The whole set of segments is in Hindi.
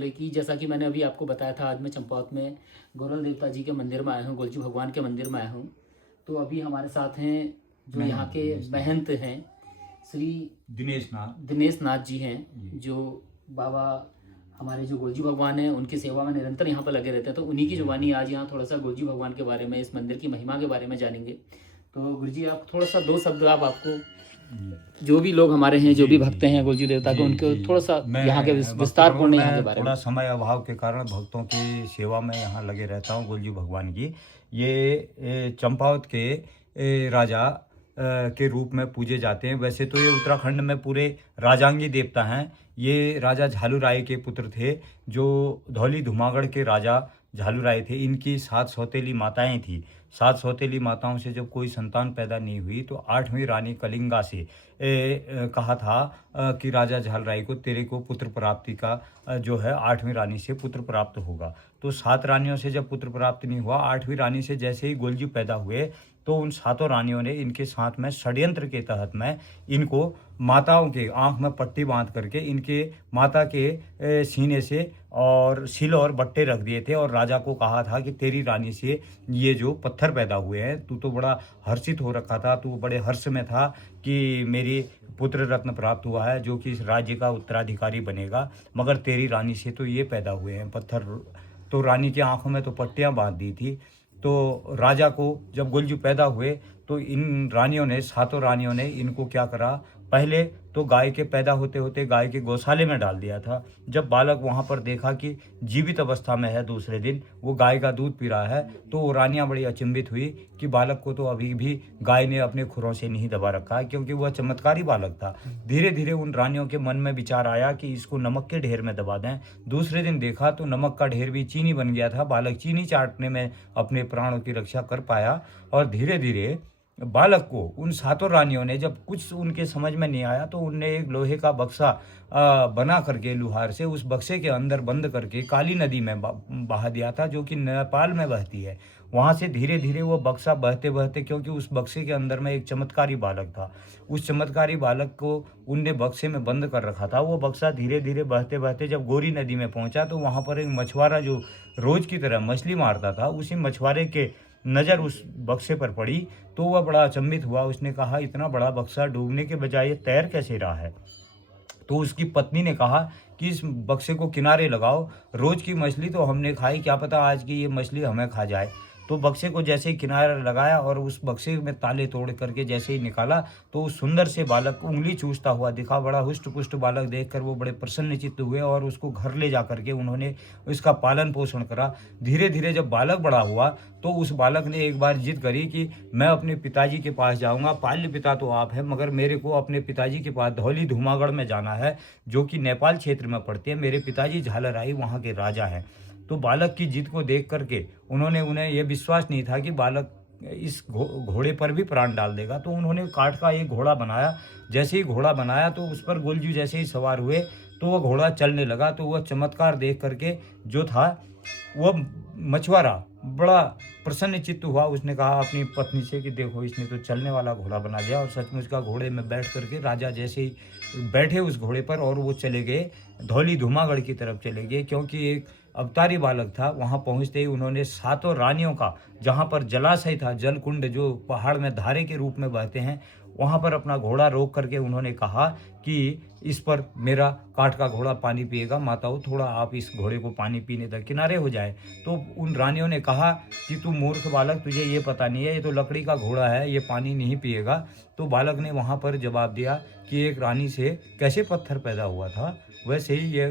कि जैसा कि मैंने अभी आपको बताया था, आज मैं चंपावत में गोरल देवता जी के मंदिर में आया हूँ, गोलजू भगवान के मंदिर में आया हूँ। तो अभी हमारे साथ हैं जो यहाँ के महंत हैं, श्री दिनेश नाथ जी हैं, जो बाबा हमारे जो गोलजू भगवान हैं उनकी सेवा में निरंतर यहाँ पर लगे रहते हैं। तो उन्हीं की जुबानी आज यहाँ थोड़ा सा गोलजू भगवान के बारे में, इस मंदिर की महिमा के बारे में जानेंगे। तो गुरु जी, आप थोड़ा सा दो शब्द आप आपको जो भी लोग हमारे हैं, जो भी भक्त हैं गोलजू देवता के, उनके थोड़ा सा यहाँ के विस्तार पूर्ण यहाँ के बारे में। थोड़ा समय अभाव के कारण भक्तों की सेवा में यहाँ लगे रहता हूँ। गोलजू भगवान की ये चंपावत के राजा के रूप में पूजे जाते हैं। वैसे तो ये उत्तराखंड में पूरे राजांगी देवता हैं। ये राजा झालू राय के पुत्र थे, जो धौली धुमागढ़ के राजा झालू राय थे। इनकी 7 सौतेली माताएं थी। 7 सौतेली माताओं से जब कोई संतान पैदा नहीं हुई तो 8वीं रानी कलिंगा से कहा था कि राजा झाल राय को तेरे को पुत्र प्राप्ति का जो है 8वीं रानी से पुत्र प्राप्त होगा। तो 7 रानियों से जब पुत्र प्राप्त नहीं हुआ, 8वीं रानी से जैसे ही गोलजू पैदा हुए तो उन 7 रानियों ने इनके साथ में षड्यंत्र के तहत में इनको माताओं के आंख में पट्टी बांध करके इनके माता के सीने से और सिल और बट्टे रख दिए थे और राजा को कहा था कि तेरी रानी से ये जो पत्थर पैदा हुए हैं, तू तो बड़ा हर्षित हो रखा था, तू बड़े हर्ष में था कि मेरी पुत्र रत्न प्राप्त हुआ है जो कि इस राज्य का उत्तराधिकारी बनेगा, मगर तेरी रानी से तो ये पैदा हुए हैं पत्थर। तो रानी की आंखों में तो पट्टियां बांध दी थी। तो राजा को जब गोलजू पैदा हुए तो इन रानियों ने, 7 रानियों ने इनको क्या करा, पहले तो गाय के पैदा होते होते गाय के गौशाले में डाल दिया था। जब बालक वहाँ पर देखा कि जीवित अवस्था में है, दूसरे दिन वो गाय का दूध पी रहा है, तो वो रानियाँ बड़ी अचंभित हुई कि बालक को तो अभी भी गाय ने अपने खुरों से नहीं दबा रखा है, क्योंकि वह चमत्कारी बालक था। धीरे धीरे उन रानियों के मन में विचार आया कि इसको नमक के ढेर में दबा दें। दूसरे दिन देखा तो नमक का ढेर भी चीनी बन गया था। बालक चीनी चाटने में अपने प्राणों की रक्षा कर पाया और धीरे धीरे बालक को उन 7 रानियों ने, जब कुछ उनके समझ में नहीं आया तो उनने एक लोहे का बक्सा बना करके लुहार से उस बक्से के अंदर बंद करके काली नदी में बहा दिया था, जो कि नेपाल में बहती है। वहाँ से धीरे धीरे वो बक्सा बहते बहते, क्योंकि उस बक्से के अंदर में एक चमत्कारी बालक था, उस चमत्कारी बालक को उनने बक्से में बंद कर रखा था। वो बक्सा धीरे धीरे बहते बहते जब गोरी नदी में पहुँचा तो वहाँ पर एक मछुआरा जो रोज की तरह मछली मारता था, उसी मछुआरे के नज़र उस बक्से पर पड़ी तो वह बड़ा अचंभित हुआ। उसने कहा, इतना बड़ा बक्सा डूबने के बजाय तैर कैसे रहा है? तो उसकी पत्नी ने कहा कि इस बक्से को किनारे लगाओ, रोज की मछली तो हमने खाई, क्या पता आज की ये मछली हमें खा जाए। तो बक्से को जैसे ही किनारे लगाया और उस बक्से में ताले तोड़ करके जैसे ही निकाला तो उस सुंदर से बालक को उंगली चूसता हुआ दिखा। बड़ा हुष्ट पुष्ट बालक देखकर वो बड़े प्रसन्नचित्त हुए और उसको घर ले जा करके उन्होंने उसका पालन पोषण करा। धीरे धीरे जब बालक बड़ा हुआ तो उस बालक ने एक बार जिद करी कि मैं अपने पिताजी के पास जाऊंगा, बाल्य पिता तो आप हैं, मगर मेरे को अपने पिताजी के पास धौली धुमागढ़ में जाना है, जो कि नेपाल क्षेत्र में पड़ती है। मेरे पिताजी झालराई वहाँ के राजा हैं। तो बालक की जिद को देख करके उन्हें यह विश्वास नहीं था कि बालक इस घोड़े पर भी प्राण डाल देगा। तो उन्होंने काठ का एक घोड़ा बनाया। जैसे ही घोड़ा बनाया तो उस पर गोलजू जैसे ही सवार हुए तो वह घोड़ा चलने लगा। तो वह चमत्कार देख करके जो था वह मछुआरा बड़ा प्रसन्न चित्त हुआ। उसने कहा अपनी पत्नी से कि देखो, इसने तो चलने वाला घोड़ा बना दिया। और सचमुच का घोड़े में बैठ करके राजा जैसे ही बैठे उस घोड़े पर और वो चले गए, धौली धुमागढ़ की तरफ चले गए, क्योंकि एक अवतारी बालक था। वहाँ पहुँचते ही उन्होंने 7 रानियों का, जहाँ पर जलाशय था, जल कुंड जो पहाड़ में धारे के रूप में बहते हैं, वहाँ पर अपना घोड़ा रोक करके उन्होंने कहा कि इस पर मेरा काठ का घोड़ा पानी पिएगा, माताओं थोड़ा आप इस घोड़े को पानी पीने तक किनारे हो जाए। तो उन रानियों ने कहा कि तू मूर्ख बालक, तुझे ये पता नहीं है, ये तो लकड़ी का घोड़ा है, ये पानी नहीं पिएगा। तो बालक ने वहाँ पर जवाब दिया कि एक रानी से कैसे पत्थर पैदा हुआ था, वैसे ही ये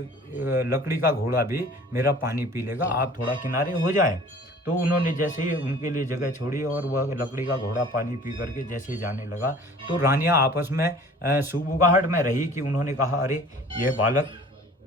लकड़ी का घोड़ा भी मेरा पानी पी लेगा, आप थोड़ा किनारे हो जाएं। तो उन्होंने जैसे ही उनके लिए जगह छोड़ी और वह लकड़ी का घोड़ा पानी पी करके जैसे ही जाने लगा तो रानियां आपस में सुगबुगाहट में रही कि उन्होंने कहा, अरे यह बालक,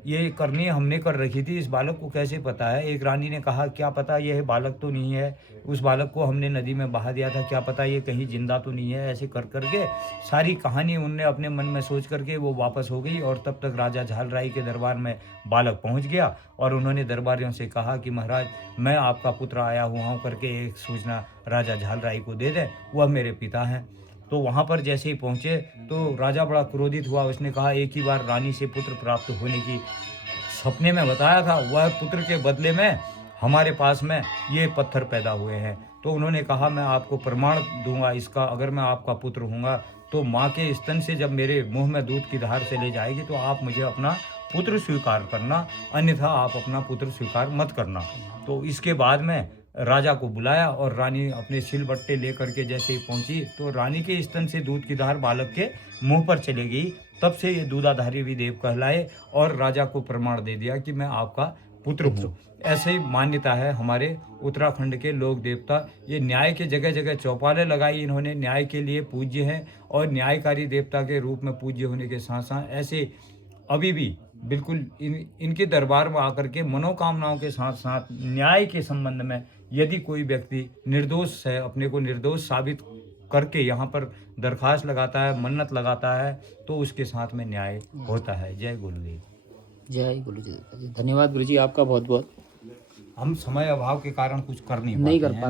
ये करनी हमने कर रखी थी, इस बालक को कैसे पता है? एक रानी ने कहा, क्या पता यह बालक तो नहीं है, उस बालक को हमने नदी में बहा दिया था, क्या पता ये कहीं जिंदा तो नहीं है। ऐसे कर करके सारी कहानी उनने अपने मन में सोच करके वो वापस हो गई। और तब तक राजा झालराय के दरबार में बालक पहुंच गया और उन्होंने दरबारियों से कहा कि महाराज, मैं आपका पुत्र आया हुआ हूँ करके एक सूचना राजा झालराय को दे दें, वह मेरे पिता हैं। तो वहाँ पर जैसे ही पहुँचे तो राजा बड़ा क्रोधित हुआ। उसने कहा, एक ही बार रानी से पुत्र प्राप्त होने की सपने में बताया था, वह पुत्र के बदले में हमारे पास में ये पत्थर पैदा हुए हैं। तो उन्होंने कहा मैं आपको प्रमाण दूंगा इसका, अगर मैं आपका पुत्र हूँगा तो माँ के स्तन से जब मेरे मुंह में दूध की धार चले जाएगी तो आप मुझे अपना पुत्र स्वीकार करना, अन्यथा आप अपना पुत्र स्वीकार मत करना। तो इसके बाद में राजा को बुलाया और रानी अपने सिलबट्टे लेकर के जैसे ही पहुंची तो रानी के स्तन से दूध की धार बालक के मुंह पर चली गई। तब से ये दूधाधारी भी देव कहलाए और राजा को प्रमाण दे दिया कि मैं आपका पुत्र हूँ। ऐसे ही मान्यता है हमारे उत्तराखंड के लोक देवता। ये न्याय के जगह जगह चौपालें लगाई इन्होंने, न्याय के लिए पूज्य हैं और न्यायकारी देवता के रूप में पूज्य होने के साथ साथ ऐसे अभी भी बिल्कुल इनके दरबार में आकर के मनोकामनाओं के साथ साथ न्याय के संबंध में यदि कोई व्यक्ति निर्दोष है, अपने को निर्दोष साबित करके यहाँ पर दरखास्त लगाता है, मन्नत लगाता है, तो उसके साथ में न्याय होता है। जय गुरुदेव। जय गुरु जी। धन्यवाद गुरु जी आपका बहुत बहुत। हम समय अभाव के कारण कुछ कर नहीं नहीं पाते कर हैं।